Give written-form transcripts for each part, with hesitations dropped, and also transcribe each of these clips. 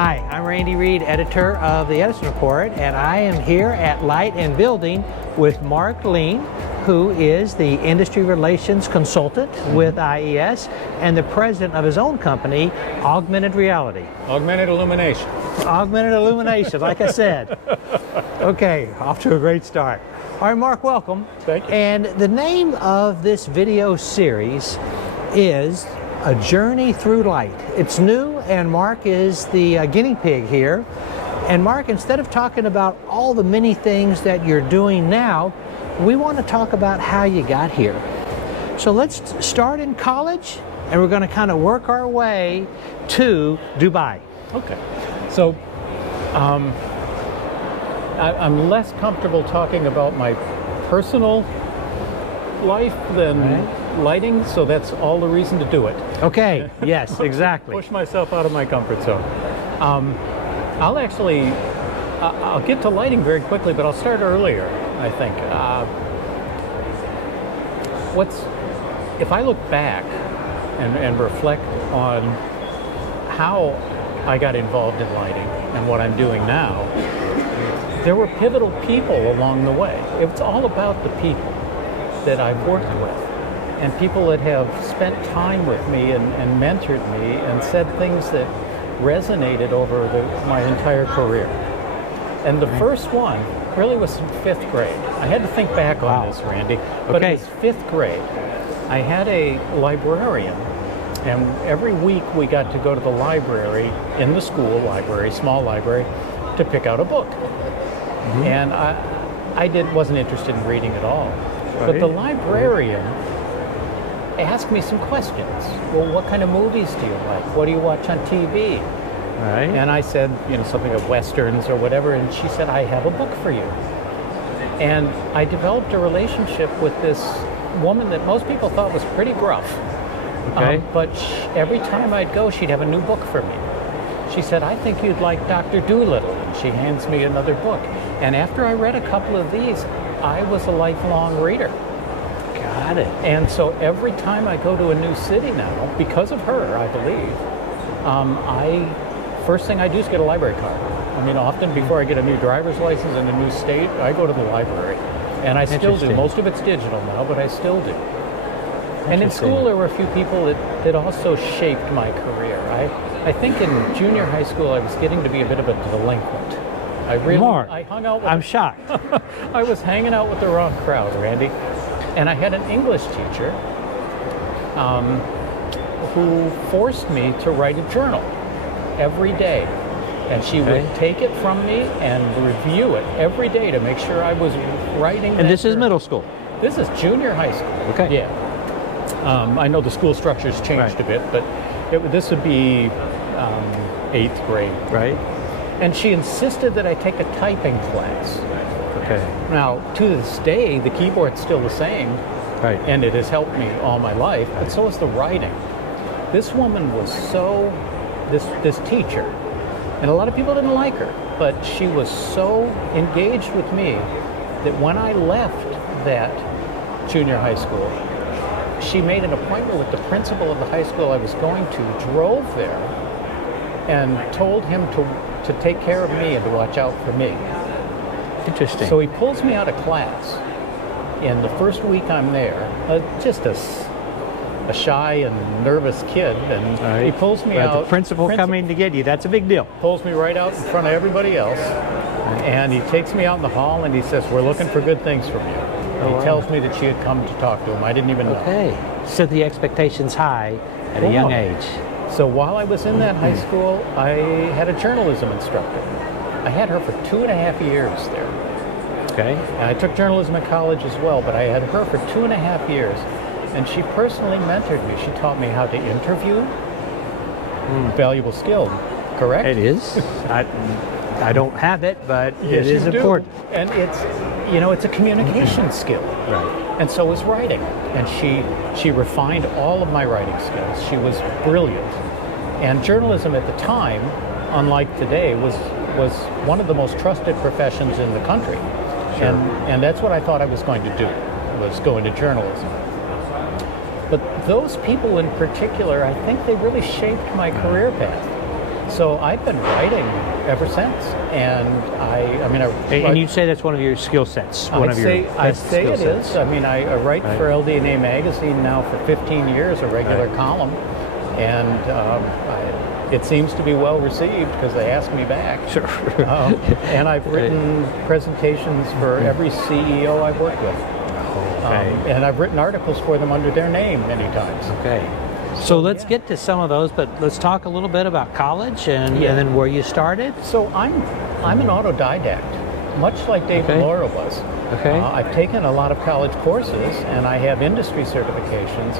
Hi, I'm Reid, editor of the Edison Report, and I am here at Light and Building with Mark Lien, who is the industry relations consultant with IES and the president of his own company, Augmented Reality. Augmented illumination. Augmented illumination, like I said. Okay, off to a great start. All right, Mark, welcome. Thank you. And the name of this video series is A Journey Through Light. It's new, and Mark is the guinea pig here. And Mark, instead of talking about all the many things that you're doing now, we want to talk about how you got here. So let's start in college, and we're going to kind of work our way to Dubai. Okay. So I'm less comfortable talking about my personal life than lighting, so that's all the reason to do it. Okay, yes, exactly. Push myself out of my comfort zone. I'll get to lighting very quickly, but I'll start earlier, I think. If I look back and reflect on how I got involved in lighting and what I'm doing now, there were pivotal people along the way. It's all about the people that I've worked with, and people that have spent time with me and mentored me and said things that resonated over my entire career. And the first one really was in 5th grade. I had to think back on this, Randy, but it was 5th grade. I had a librarian, and every week we got to go to the library, in the school library, small library, to pick out a book. And I wasn't interested in reading at all. But the librarian asked me some questions. Well, what kind of movies do you like? What do you watch on TV? Right. And I said, something of Westerns or whatever, and she said, I have a book for you. And I developed a relationship with this woman that most people thought was pretty gruff. But every time I'd go, she'd have a new book for me. She said, I think you'd like Dr. Dolittle. And she hands me another book. And after I read a couple of these, I was a lifelong reader. Got it. And so every time I go to a new city now, because of her, I believe, first thing I do is get a library card. Often before I get a new driver's license in a new state, I go to the library. And I still do. Most of it's digital now, but I still do. And in school, there were a few people that also shaped my career. I think in junior high school, I was getting to be a bit of a delinquent. I hung out with... I'm shocked. I was hanging out with the wrong crowd, Randy. And I had an English teacher who forced me to write a journal every day. And she would take it from me and review it every day to make sure I was writing. And this is middle school? This is junior high school. Okay. Yeah. I know the school structure's changed a bit, but this would be 8th grade. Right. And she insisted that I take a typing class. Okay. Now, to this day, the keyboard's still the same, and it has helped me all my life, but so is the writing. This woman was this teacher, and a lot of people didn't like her, but she was so engaged with me that when I left that junior high school, she made an appointment with the principal of the high school I was going to, drove there, and told him to take care of me and to watch out for me. Interesting. So he pulls me out of class. In the first week I'm there, just a shy and nervous kid, and he pulls me out. The principal coming to get you, that's a big deal. Pulls me right out in front of everybody else, and he takes me out in the hall and he says, we're looking for good things from you. He tells me that she had come to talk to him. I didn't even know. Okay. Set the expectations high at a young age. So while I was in that high school, I had a journalism instructor. I had her for 2.5 years there. Okay. And I took journalism in college as well, but I had her for 2.5 years. And she personally mentored me. She taught me how to interview. Valuable skill, correct? It is. I don't have it, but yes, it is important. And it's a communication skill. Right. And so was writing. And she refined all of my writing skills. She was brilliant. And journalism at the time, unlike today, was one of the most trusted professions in the country. Sure. And that's what I thought I was going to do, was go into journalism. But those people in particular, I think they really shaped my career path. So I've been writing ever since, and And you'd say that's one of your skill sets, one of your I best say skill it sets. is. I mean, I write Right. for LD&A magazine now for 15 years, a regular Right. column, and it seems to be well received because they ask me back. Sure. And I've written presentations for every CEO I've worked with. Okay. And I've written articles for them under their name many times. Okay. So let's get to some of those, but let's talk a little bit about college and then where you started. So I'm an autodidact, much like David Okay. Laura was. Okay. I've taken a lot of college courses and I have industry certifications,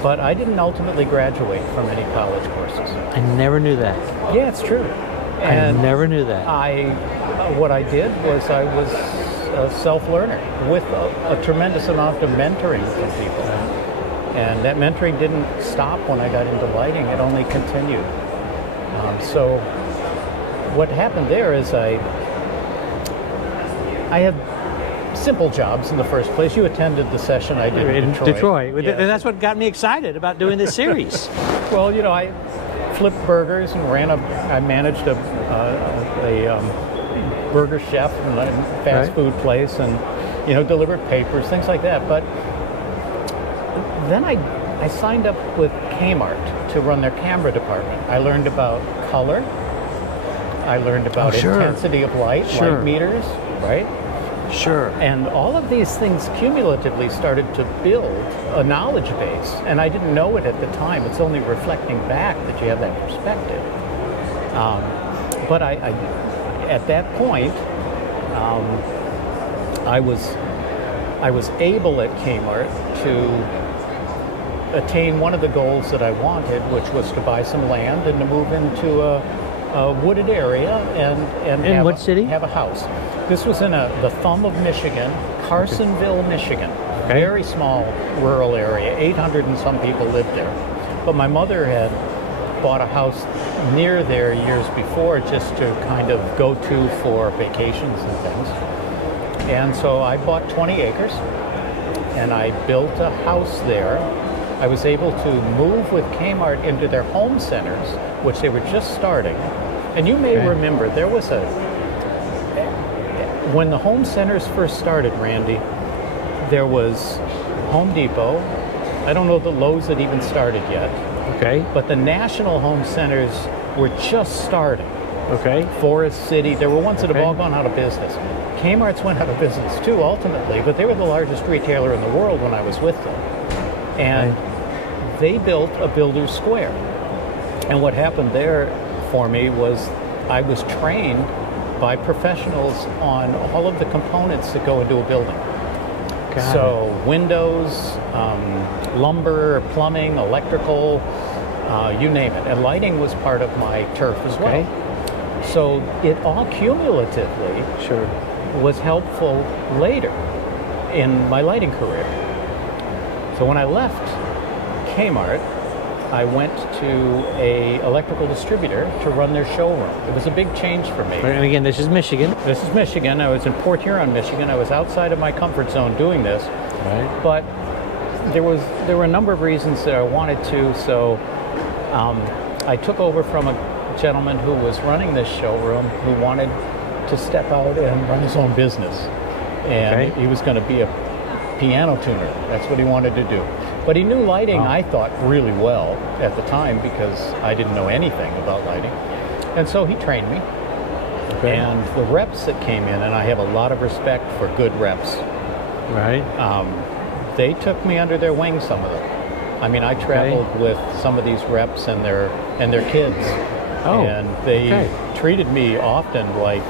but I didn't ultimately graduate from any college courses. I never knew that. Yeah, it's true. And I never knew that. what I did was I was a self-learner with a tremendous amount of mentoring from people. And that mentoring didn't stop when I got into lighting, it only continued. So what happened there is I had simple jobs in the first place. You attended the session I did in Detroit. And Yes. that's what got me excited about doing this series. Well, I flipped burgers and I managed a burger chef in a fast food place and, delivered papers, things like that. But then I signed up with Kmart to run their camera department. I learned about color. I learned about intensity of light, light meters, right? Sure. And all of these things cumulatively started to build a knowledge base. And I didn't know it at the time. It's only reflecting back that you have that perspective. But at that point, I was able at Kmart to attain one of the goals that I wanted, which was to buy some land and to move into a wooded area and In what city? have a house. This was in the thumb of Michigan, Carsonville, Michigan. Okay. Very small rural area. 800 and some people lived there. But my mother had bought a house near there years before just to kind of go to for vacations and things. And so I bought 20 acres and I built a house there. I was able to move with Kmart into their home centers, which they were just starting. And you may remember there was when the home centers first started, Randy, there was Home Depot. I don't know the Lowe's that even started yet. Okay. But the national home centers were just starting. Okay. Forest City, there were ones that have all gone out of business. Kmart's went out of business too, ultimately, but they were the largest retailer in the world when I was with them. And they built a builder's square. And what happened there for me was I was trained by professionals on all of the components that go into a building. So windows, lumber, plumbing, electrical, you name it. And lighting was part of my turf as well. So it all cumulatively was helpful later in my lighting career. So when I left Kmart, I went to a electrical distributor to run their showroom. It was a big change for me. And again, this is Michigan. This is Michigan. I was in Port Huron, Michigan. I was outside of my comfort zone doing this. Right. But there were a number of reasons that I wanted to. So I took over from a gentleman who was running this showroom who wanted to step out and run his own business. And he was going to be a piano tuner. That's what he wanted to do. But he knew lighting, I thought, really well at the time because I didn't know anything about lighting. And so he trained me. And the reps that came in, and I have a lot of respect for good reps. They took me under their wing, some of them. I mean, I traveled with some of these reps and their kids. And they treated me often like,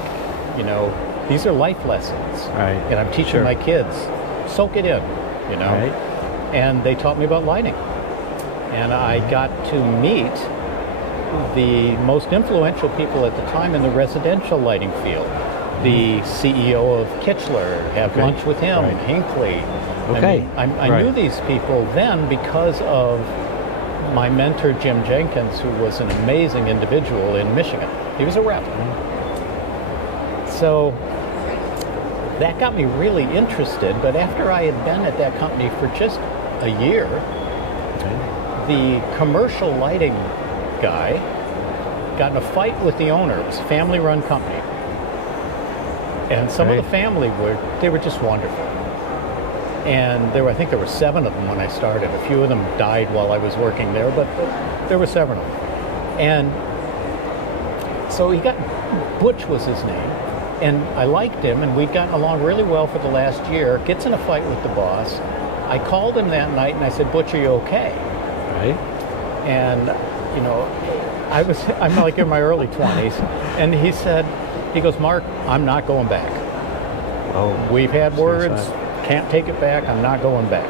these are life lessons. And I'm teaching my kids. Soak it in, And they taught me about lighting. And I got to meet the most influential people at the time in the residential lighting field. The CEO of Kichler, have lunch with him, Hinckley. I knew these people then because of my mentor, Jim Jenkins, who was an amazing individual in Michigan. He was a rep. So that got me really interested, but after I had been at that company for just a year, the commercial lighting guy got in a fight with the owner. It was a family-run company. And some of the family they were just wonderful. And I think there were 7 of them when I started. A few of them died while I was working there, but there were 7 of them. And so Butch was his name, and I liked him, and we'd gotten along really well for the last year. Gets in a fight with the boss. I called him that night and I said, "Butch, are you okay?" Right. And I'm like in my early 20s, and he goes, "Mark, I'm not going back. Oh, we've had words, can't take it back, I'm not going back."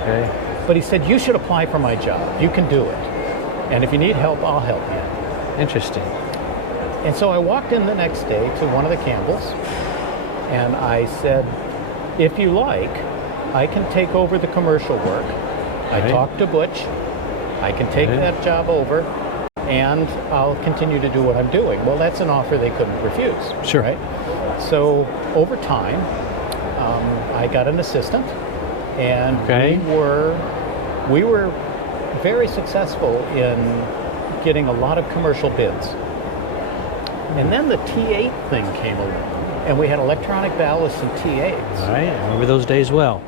Okay. But he said, "You should apply for my job. You can do it. And if you need help, I'll help you." Interesting. And so I walked in the next day to one of the Campbells, and I said, "If you like, I can take over the commercial work." I talked to Butch. I can take that job over, and I'll continue to do what I'm doing. Well, that's an offer they couldn't refuse. Sure. Right? So over time, I got an assistant, and we were very successful in getting a lot of commercial bids. And then the T8 thing came along, and we had electronic ballasts and T8s. All right, I remember those days well.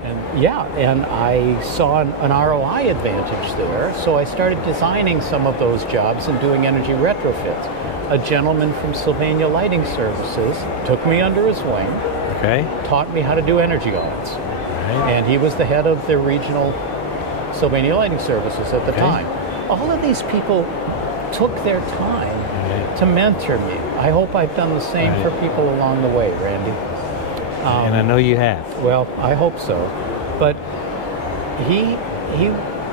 And I saw an ROI advantage there, so I started designing some of those jobs and doing energy retrofits. A gentleman from Sylvania Lighting Services took me under his wing, taught me how to do energy audits. And he was the head of the regional Sylvania Lighting Services at the time. All of these people took their time to mentor me. I hope I've done the same for people along the way, Randy. And I know you have. Well, I hope so. But he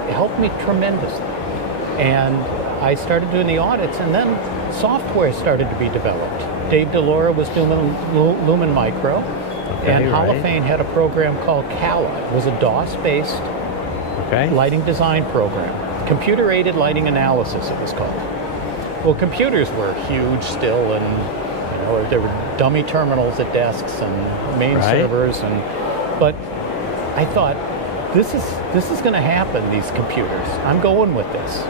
helped me tremendously. And I started doing the audits, and then software started to be developed. Dave DeLora was doing Lumen Micro, and Holophane had a program called CALA. It was a DOS-based lighting design program. Computer-aided lighting analysis, it was called. Well, computers were huge still, and there were dummy terminals at desks and main servers, but I thought, this is going to happen, these computers. I'm going with this.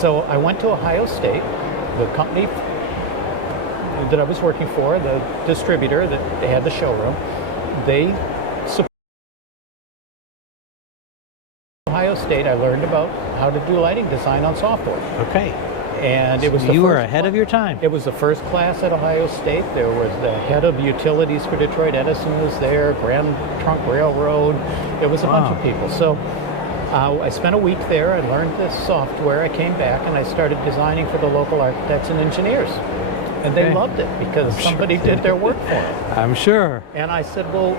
So I went to Ohio State, the company that I was working for, the distributor that they had the showroom. They supported Ohio State. I learned about how to do lighting design on software. And it was you were ahead of your time. It was the first class at Ohio State. There was the head of utilities for Detroit Edison was there, Grand Trunk Railroad. There was a bunch of people. So I spent a week there. I learned this software. I came back and I started designing for the local architects and engineers. And they loved it because somebody did their work for them. I'm sure. And I said, well,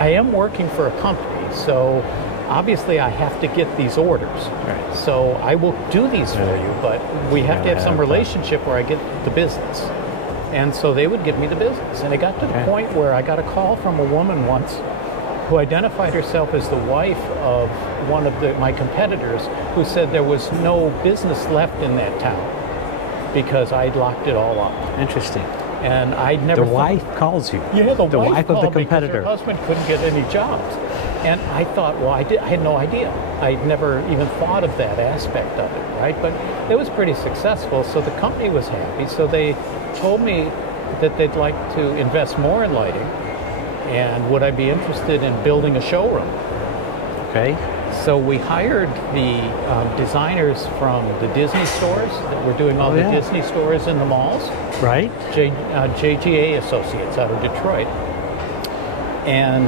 I am working for a company, so obviously I have to get these orders. So I will do these for you, but we have to have some relationship where I get the business. And so they would give me the business. And it got to the point where I got a call from a woman once who identified herself as the wife of one of my competitors, who said there was no business left in that town because I'd locked it all up. Interesting. And I'd never... The wife calls you. Yeah, the wife of the competitor. Because her husband couldn't get any jobs. And I thought, well, I had no idea. I'd never even thought of that aspect of it, right? But it was pretty successful, so the company was happy. So they told me that they'd like to invest more in lighting, and would I be interested in building a showroom? So we hired the designers from the Disney stores that were doing all the Disney stores in the malls. JGA Associates out of Detroit. And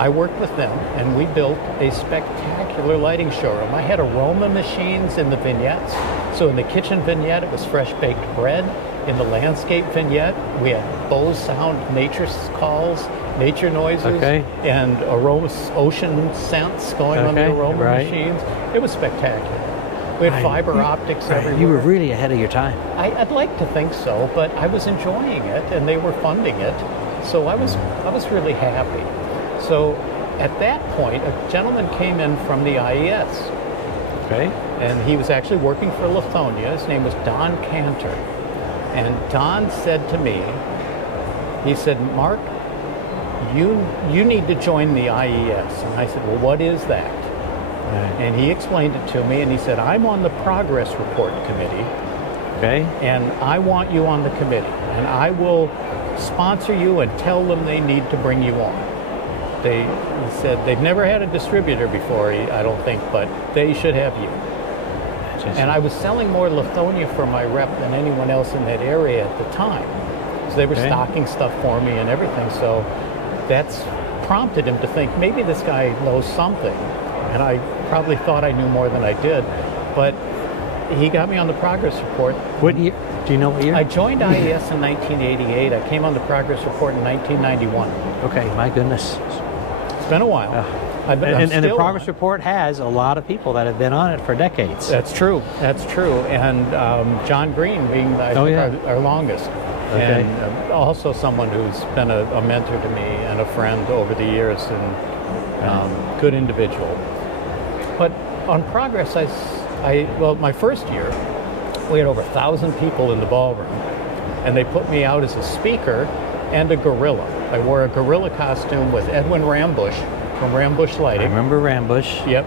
I worked with them, and we built a spectacular lighting showroom. I had aroma machines in the vignettes. So in the kitchen vignette, it was fresh baked bread. In the landscape vignette, we had Bose sound nature calls, nature noises, and aroma, ocean scents going on the aroma machines. It was spectacular. We had fiber optics everywhere. You were really ahead of your time. I'd like to think so, but I was enjoying it, and they were funding it. So I was really happy. So at that point, a gentleman came in from the IES. And he was actually working for Lithonia. His name was Don Cantor. And Don said to me, he said, Mark, you need to join the IES. And I said, well, what is that? And he explained it to me, and he said, I'm on the Progress Report committee, and I want you on the committee, and I will sponsor you and tell them they need to bring you on. He said they've never had a distributor before, I don't think, but they should have you. And I was selling more Lithonia for my rep than anyone else in that area at the time. So they were stocking stuff for me and everything. So that's prompted him to think maybe this guy knows something. And I probably thought I knew more than I did. But he got me on the Progress Report. What year? Do you know what year? I joined IES in 1988. I came on the Progress Report in 1991. Okay, my goodness. It's been a while. And the Progress Report has a lot of people that have been on it for decades. That's true. That's true. And John Green being, I think, our longest. And also someone who's been a mentor to me and a friend over the years, and good individual. But on Progress, well, my first year, we had over 1,000 people in the ballroom, and they put me out as a speaker and a gorilla. I wore a gorilla costume with Edwin Rambush from Rambush Lighting. I remember Rambush. Yep.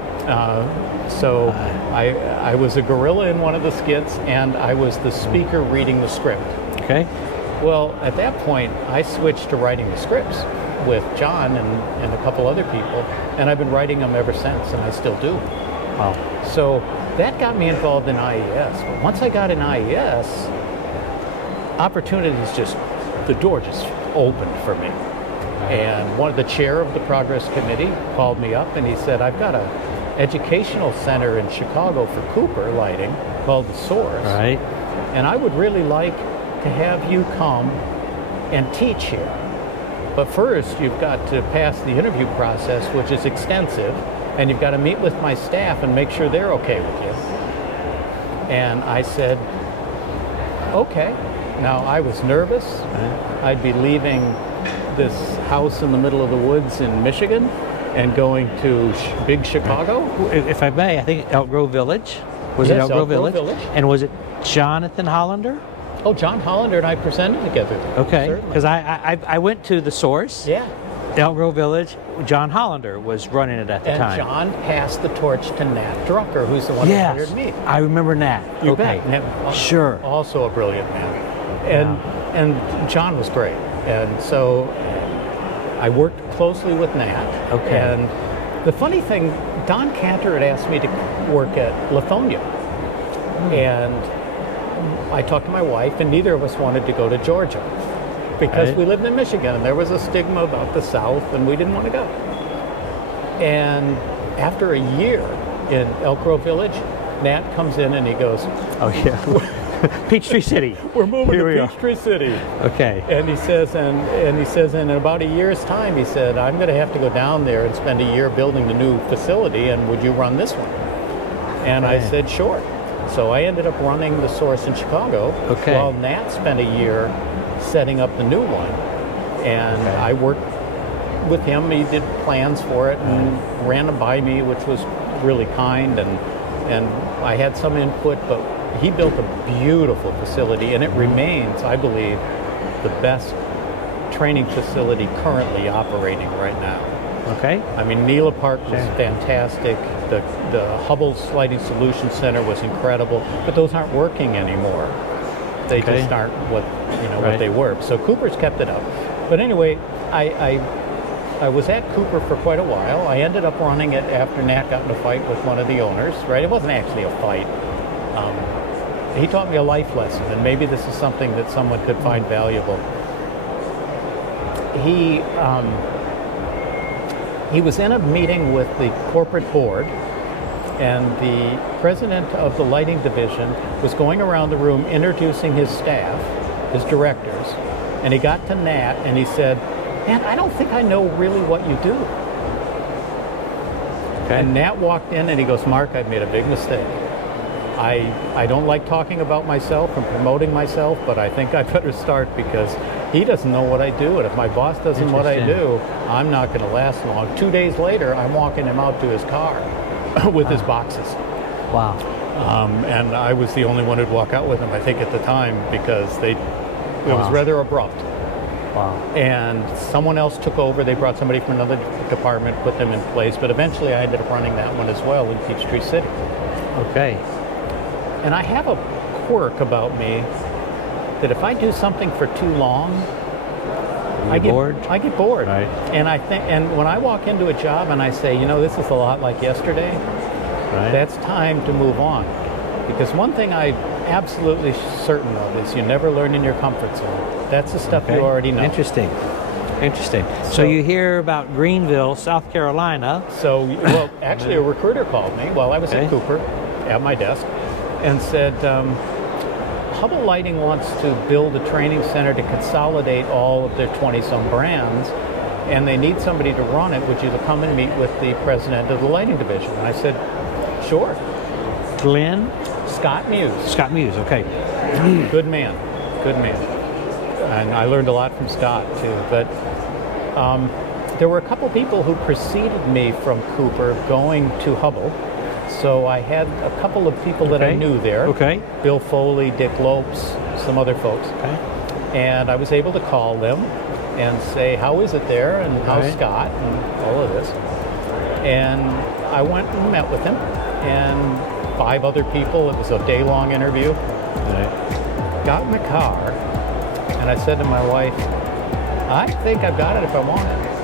So I was a gorilla in one of the skits, and I was the speaker reading the script. Okay. Well, at that point, I switched to writing the scripts with John and a couple other people, and I've been writing them ever since, and I still do. Wow. So that got me involved in IES. But once I got in IES, opportunities the door just opened for me. And the chair of the Progress Committee called me up and he said, I've got an educational center in Chicago for Cooper lighting called The Source. Right. And I would really like to have you come and teach here. But first, you've got to pass the interview process, which is extensive, and you've got to meet with my staff and make sure they're okay with you. And I said, okay. Now, I was nervous. I'd be leaving this house in the middle of the woods in Michigan and going to big Chicago. If I may, I think Elk Grove Village. Was it Elk Grove Village? And was it Jonathan Hollander? Oh, John Hollander and I presented together. Okay, because I went to The Source. Yeah. Elk Grove Village. John Hollander was running it at the time. And John passed the torch to Nat Drucker, who's the one that hired me. I remember Nat. You bet. Nat, sure. Also a brilliant man. And John was great. And so I worked closely with Nat. Okay. And the funny thing, Don Cantor had asked me to work at Lithonia. And I talked to my wife, and neither of us wanted to go to Georgia because we lived in Michigan, and there was a stigma about the South, and we didn't want to go. And after a year in Elk Grove Village, Nat comes in and he goes, oh yeah, Peachtree City. We're moving to Peachtree City. Okay. And he says, in about a year's time, he said, I'm going to have to go down there and spend a year building the new facility, and would you run this one? And I said, sure. So I ended up running The Source in Chicago while Nat spent a year setting up the new one. And I worked with him. He did plans for it and ran them by me, which was really kind. And I had some input, but he built a beautiful facility, and it remains, I believe, the best training facility currently operating right now. Okay. I mean, Neela Park was fantastic. The Hubble Lighting Solution Center was incredible, but those aren't working anymore. They just aren't what they were. So Cooper's kept it up. But anyway, I was at Cooper for quite a while. I ended up running it after Nat got in a fight with one of the owners. Right? It wasn't actually a fight. He taught me a life lesson, and maybe this is something that someone could find valuable. He was in a meeting with the corporate board, and the president of the lighting division was going around the room introducing his staff, his directors, and he got to Nat and he said, "Man, I don't think I know really what you do." Okay. And Nat walked in and he goes, "Mark, I've made a big mistake. I don't like talking about myself and promoting myself, but I think I better start because he doesn't know what I do, and if my boss doesn't know what I do, I'm not going to last long." 2 days later, I'm walking him out to his car with his boxes. Wow. And I was the only one who'd walk out with him, I think, at the time, because it was rather abrupt. Wow. And someone else took over. They brought somebody from another department, put them in place. But eventually I ended up running that one as well in Peachtree City. Okay. And I have a quirk about me that if I do something for too long, I get bored. Right. And when I walk into a job and I say, you know, this is a lot like yesterday, Right. that's time to move on. Because one thing I'm absolutely certain of is you never learn in your comfort zone. That's the stuff you already know. Interesting. So you hear about Greenville, South Carolina. So, well, actually a recruiter called me while I was at Cooper at my desk and said, Hubble Lighting wants to build a training center to consolidate all of their 20-some brands, and they need somebody to run it. Would you come and meet with the president of the lighting division? And I said, sure. Glenn? Scott Muse. Scott Muse, okay. Good man. And I learned a lot from Scott, too. But there were a couple people who preceded me from Cooper going to Hubble. So I had a couple of people that I knew there. Okay. Bill Foley, Dick Lopes, some other folks. Okay. And I was able to call them and say, how is it there? And how's Scott? And all of this. And I went and met with him. And 5 other people. It was a day-long interview. Right. Got in the car. And I said to my wife, I think I've got it if I want it.